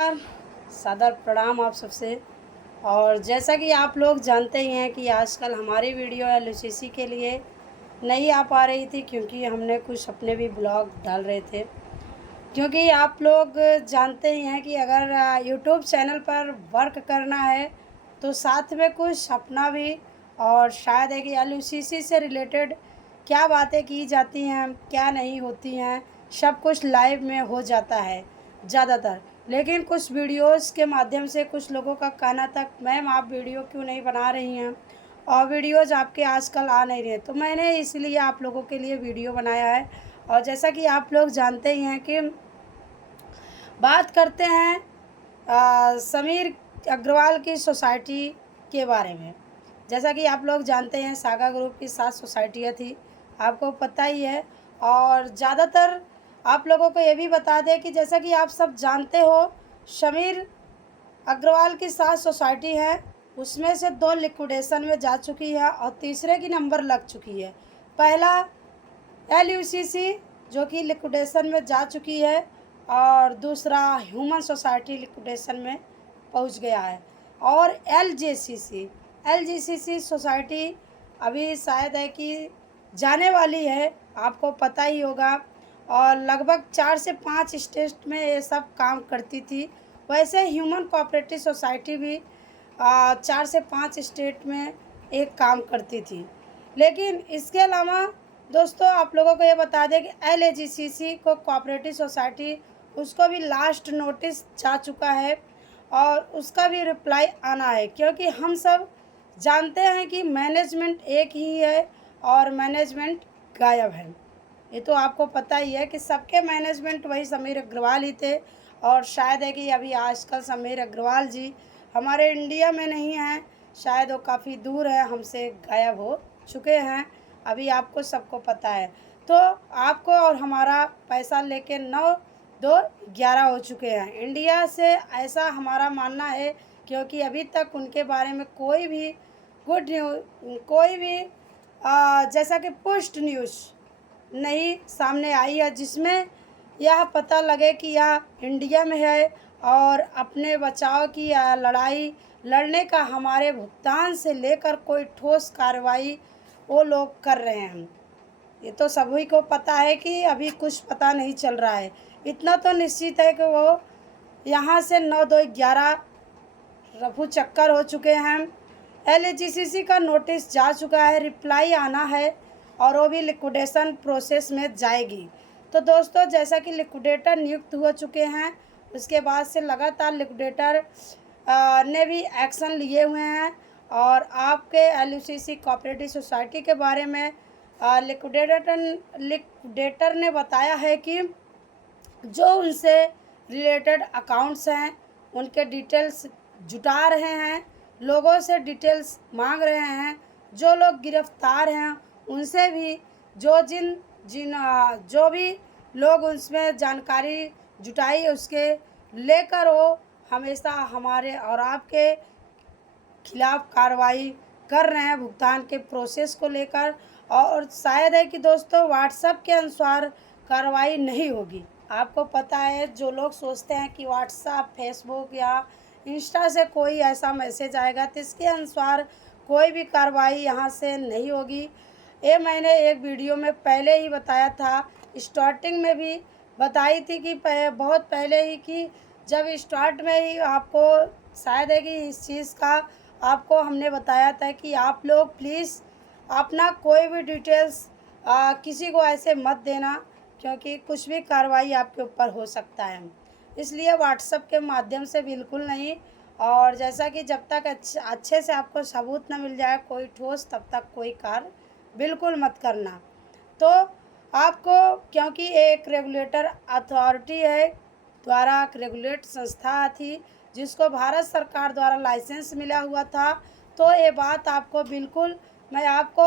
सादर प्रणाम आप सबसे। और जैसा कि आप लोग जानते ही हैं कि आजकल हमारी वीडियो एलओसीसी के लिए नहीं आ पा रही थी, क्योंकि हमने कुछ अपने भी ब्लॉग डाल रहे थे। क्योंकि आप लोग जानते ही हैं कि अगर यूट्यूब चैनल पर वर्क करना है तो साथ में कुछ अपना भी, और शायद है कि एलओसीसी से रिलेटेड क्या बातें की जाती हैं क्या नहीं होती हैं, सब कुछ लाइव में हो जाता है ज़्यादातर। लेकिन कुछ वीडियोस के माध्यम से कुछ लोगों का कहना था, मैम आप वीडियो क्यों नहीं बना रही हैं और वीडियोज़ आपके आजकल आ नहीं रहे, तो मैंने इसलिए आप लोगों के लिए वीडियो बनाया है। और जैसा कि आप लोग जानते ही हैं कि बात करते हैं समीर अग्रवाल की सोसाइटी के बारे में। जैसा कि आप लोग जानते हैं सागा ग्रुप की 7 सोसाइटियाँ थी, आपको पता ही है। और ज़्यादातर आप लोगों को ये भी बता दें कि जैसा कि आप सब जानते हो, समीर अग्रवाल की 7 सोसाइटी है, उसमें से 2 लिक्विडेशन में जा चुकी है और तीसरे की नंबर लग चुकी है। पहला एलयूसीसी जो कि लिक्विडेशन में जा चुकी है, और दूसरा ह्यूमन सोसाइटी लिक्विडेशन में पहुंच गया है। और एलजीसीसी सोसाइटी अभी शायद है कि जाने वाली है, आपको पता ही होगा। और लगभग 4 से 5 स्टेट में ये सब काम करती थी। वैसे ह्यूमन कोऑपरेटिव सोसाइटी भी 4 से 5 स्टेट में एक काम करती थी। लेकिन इसके अलावा दोस्तों आप लोगों को ये बता दें कि एलएजीसीसी को कोऑपरेटिव सोसाइटी, उसको भी लास्ट नोटिस जा चुका है और उसका भी रिप्लाई आना है, क्योंकि हम सब जानते हैं कि मैनेजमेंट एक ही है और मैनेजमेंट गायब है। ये तो आपको पता ही है कि सबके मैनेजमेंट वही समीर अग्रवाल ही थे। और शायद है कि अभी आजकल समीर अग्रवाल जी हमारे इंडिया में नहीं हैं, शायद वो काफ़ी दूर है, हमसे गायब हो चुके हैं। अभी आपको सबको पता है। तो आपको और हमारा पैसा लेके 9-2-11 हो चुके हैं इंडिया से, ऐसा हमारा मानना है। क्योंकि अभी तक उनके बारे में कोई भी गुड न्यूज़, कोई भी जैसा कि पुष्ट न्यूज़ नहीं सामने आई है जिसमें यह पता लगे कि यह इंडिया में है और अपने बचाव की लड़ाई लड़ने का हमारे भुगतान से लेकर कोई ठोस कार्रवाई वो लोग कर रहे हैं। ये तो सभी को पता है कि अभी कुछ पता नहीं चल रहा है। इतना तो निश्चित है कि वो यहाँ से 9-2-11 रफू चक्कर हो चुके हैं। एलजीसीसी का नोटिस जा चुका है, रिप्लाई आना है और वो भी लिक्विडेशन प्रोसेस में जाएगी। तो दोस्तों जैसा कि लिक्विडेटर नियुक्त हो चुके हैं, उसके बाद से लगातार लिक्विडेटर ने भी एक्शन लिए हुए हैं। और आपके एलयूसीसी कोऑपरेटिव सोसाइटी के बारे में लिक्विडेटर ने बताया है कि जो उनसे रिलेटेड अकाउंट्स हैं उनके डिटेल्स जुटा रहे हैं, लोगों से डिटेल्स मांग रहे हैं। जो लोग गिरफ्तार हैं उनसे भी जो भी लोग उसमें जानकारी जुटाई उसके लेकर वो हमेशा हमारे और आपके खिलाफ कार्रवाई कर रहे हैं भुगतान के प्रोसेस को लेकर। और शायद है कि दोस्तों व्हाट्सएप के अनुसार कार्रवाई नहीं होगी। आपको पता है, जो लोग सोचते हैं कि व्हाट्सएप, फेसबुक या इंस्टा से कोई ऐसा मैसेज आएगा तो इसके अनुसार कोई भी कार्रवाई यहाँ से नहीं होगी। ये मैंने एक वीडियो में पहले ही बताया था, स्टार्टिंग में भी बताई थी कि बहुत पहले ही, कि जब स्टार्ट में ही आपको शायद है कि इस चीज़ का आपको हमने बताया था कि आप लोग प्लीज़ अपना कोई भी डिटेल्स किसी को ऐसे मत देना, क्योंकि कुछ भी कार्रवाई आपके ऊपर हो सकता है। इसलिए व्हाट्सएप के माध्यम से बिल्कुल नहीं। और जैसा कि जब तक अच्छे से आपको सबूत न मिल जाए कोई ठोस, तब तक कोई कार्य बिल्कुल मत करना। तो आपको, क्योंकि एक रेगुलेटर अथॉरिटी है द्वारा रेगुलेट संस्था थी जिसको भारत सरकार द्वारा लाइसेंस मिला हुआ था, तो ये बात आपको बिल्कुल मैं आपको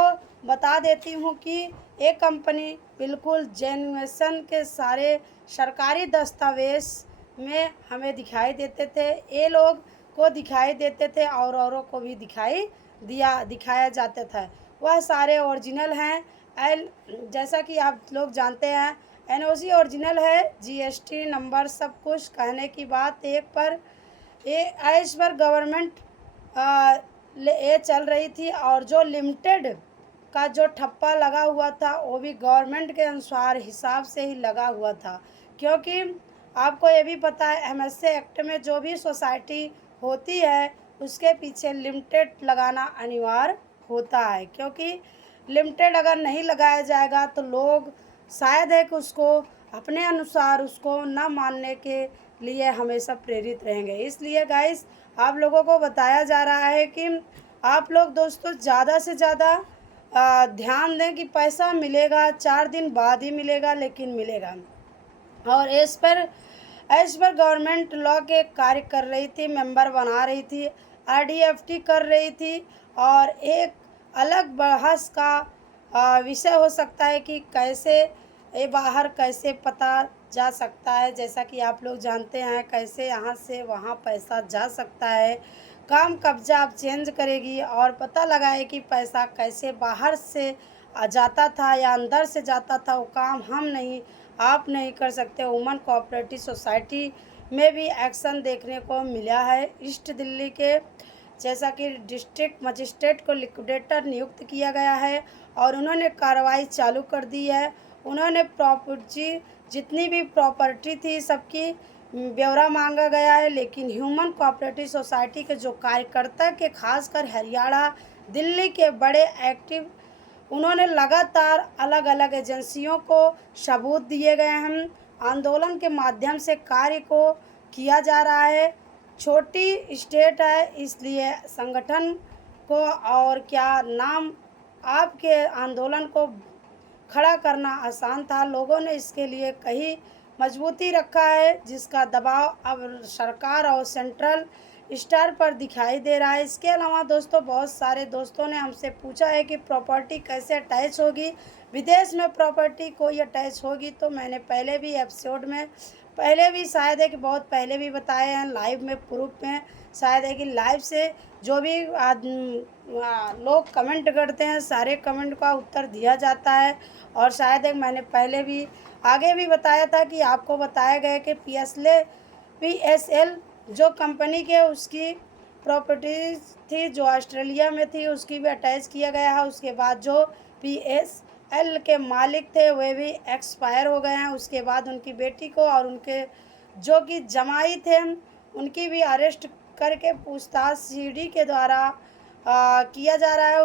बता देती हूँ कि एक कंपनी बिल्कुल जेन्युइनेशन के सारे सरकारी दस्तावेज में हमें दिखाई देते थे, ये लोग को दिखाई देते थे और औरों को भी दिखाया जाता था, वह सारे ओरिजिनल हैं। जैसा कि आप लोग जानते हैं एनओसी ओरिजिनल है, जीएसटी नंबर सब कुछ। कहने की बात एक पर इस पर गवर्नमेंट ये चल रही थी, और जो लिमिटेड का जो ठप्पा लगा हुआ था वो भी गवर्नमेंट के अनुसार हिसाब से ही लगा हुआ था। क्योंकि आपको ये भी पता है एमएसए एक्ट में जो भी सोसाइटी होती है उसके पीछे लिमिटेड लगाना अनिवार्य होता है। क्योंकि लिमिटेड अगर नहीं लगाया जाएगा तो लोग शायद है कि उसको अपने अनुसार उसको न मानने के लिए हमेशा प्रेरित रहेंगे। इसलिए गाइस आप लोगों को बताया जा रहा है कि आप लोग दोस्तों ज़्यादा से ज़्यादा ध्यान दें कि पैसा मिलेगा 4 दिन बाद ही मिलेगा, लेकिन मिलेगा। और एज पर गवर्नमेंट लॉ के कार्य कर रही थी, मेंबर बना रही थी, आरडीएफटी कर रही थी। और एक अलग बहस का विषय हो सकता है कि कैसे ये बाहर कैसे पता जा सकता है। जैसा कि आप लोग जानते हैं कैसे यहाँ से वहाँ पैसा जा सकता है। काम कब्जा आप चेंज करेगी और पता लगाए कि पैसा कैसे बाहर से जाता था या अंदर से जाता था। वो काम आप नहीं कर सकते। वुमन कोऑपरेटिव सोसाइटी में भी एक्शन देखने को मिला है। ईस्ट दिल्ली के जैसा कि डिस्ट्रिक्ट मजिस्ट्रेट को लिक्विडेटर नियुक्त किया गया है और उन्होंने कार्रवाई चालू कर दी है। उन्होंने प्रॉपर्टी जितनी भी प्रॉपर्टी थी सबकी ब्यौरा मांगा गया है। लेकिन ह्यूमन कोऑपरेटिव सोसाइटी के जो कार्यकर्ता के खासकर हरियाणा दिल्ली के बड़े एक्टिव, उन्होंने लगातार अलग अलग एजेंसियों को सबूत दिए गए हैं। आंदोलन के माध्यम से कार्य को किया जा रहा है। छोटी स्टेट है इसलिए संगठन को और क्या नाम आपके आंदोलन को खड़ा करना आसान था। लोगों ने इसके लिए कहीं मजबूती रखा है जिसका दबाव अब सरकार और सेंट्रल स्टार पर दिखाई दे रहा है। इसके अलावा दोस्तों बहुत सारे दोस्तों ने हमसे पूछा है कि प्रॉपर्टी कैसे अटैच होगी, विदेश में प्रॉपर्टी कोई अटैच होगी। तो मैंने पहले भी एपिसोड में पहले भी शायद है कि बहुत पहले भी बताए हैं, लाइव में प्रूफ में शायद है कि लाइव से जो भी लोग कमेंट करते हैं सारे कमेंट का उत्तर दिया जाता है। और शायद है मैंने पहले भी आगे भी बताया था कि आपको बताया गया कि पीएसएल जो कंपनी के उसकी प्रॉपर्टीज थी जो ऑस्ट्रेलिया में थी उसकी भी अटैच किया गया है। उसके बाद जो पीएसएल के मालिक थे वे भी एक्सपायर हो गए हैं। उसके बाद उनकी बेटी को और उनके जो कि जमाई थे उनकी भी अरेस्ट करके पूछताछ सीडी के द्वारा किया जा रहा है।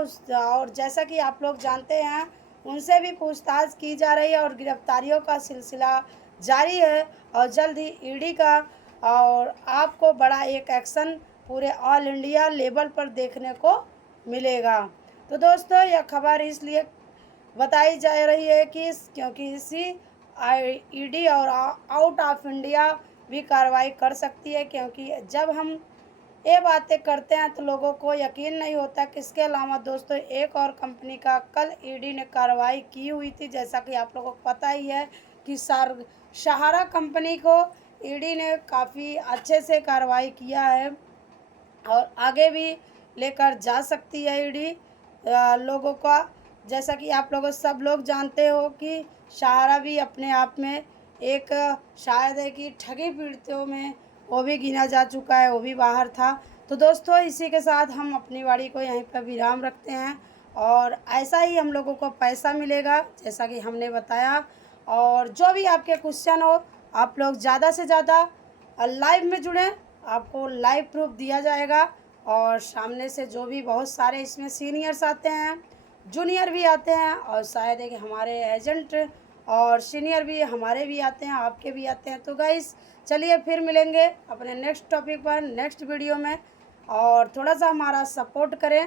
और जैसा कि आप लोग जानते हैं उनसे भी पूछताछ की जा रही है और गिरफ्तारियों का सिलसिला जारी है। और जल्द ही ईडी का और आपको बड़ा एक एक्शन पूरे ऑल इंडिया लेवल पर देखने को मिलेगा। तो दोस्तों यह खबर इसलिए बताई जा रही है कि क्योंकि इसी ईडी और आउट ऑफ इंडिया भी कार्रवाई कर सकती है। क्योंकि जब हम ये बातें करते हैं तो लोगों को यकीन नहीं होता कि इसके अलावा दोस्तों एक और कंपनी का कल ईडी ने कार्रवाई की हुई थी। जैसा कि आप लोगों को पता ही है कि सहारा कंपनी को ईडी ने काफ़ी अच्छे से कार्रवाई किया है और आगे भी लेकर जा सकती है ईडी लोगों का। जैसा कि आप लोग सब लोग जानते हो कि सहारा भी अपने आप में एक शायद है कि ठगी पीड़ितों में वो भी गिना जा चुका है, वो भी बाहर था। तो दोस्तों इसी के साथ हम अपनी वाणी को यहीं पर विराम रखते हैं और ऐसा ही हम लोगों को पैसा मिलेगा जैसा कि हमने बताया। और जो भी आपके क्वेश्चन हो आप लोग ज़्यादा से ज़्यादा लाइव में जुड़ें, आपको लाइव प्रूफ दिया जाएगा। और सामने से जो भी बहुत सारे इसमें सीनियर्स आते हैं, जूनियर भी आते हैं और शायद है कि हमारे एजेंट और सीनियर भी हमारे भी आते हैं, आपके भी आते हैं। तो गाइस चलिए फिर मिलेंगे अपने नेक्स्ट टॉपिक पर नेक्स्ट वीडियो में। और थोड़ा सा हमारा सपोर्ट करें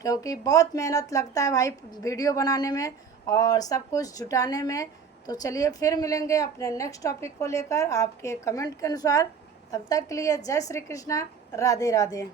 क्योंकि बहुत मेहनत लगता है भाई वीडियो बनाने में और सब कुछ जुटाने में। तो चलिए फिर मिलेंगे अपने नेक्स्ट टॉपिक को लेकर आपके कमेंट के अनुसार। तब तक के लिए जय श्री कृष्णा, राधे राधे।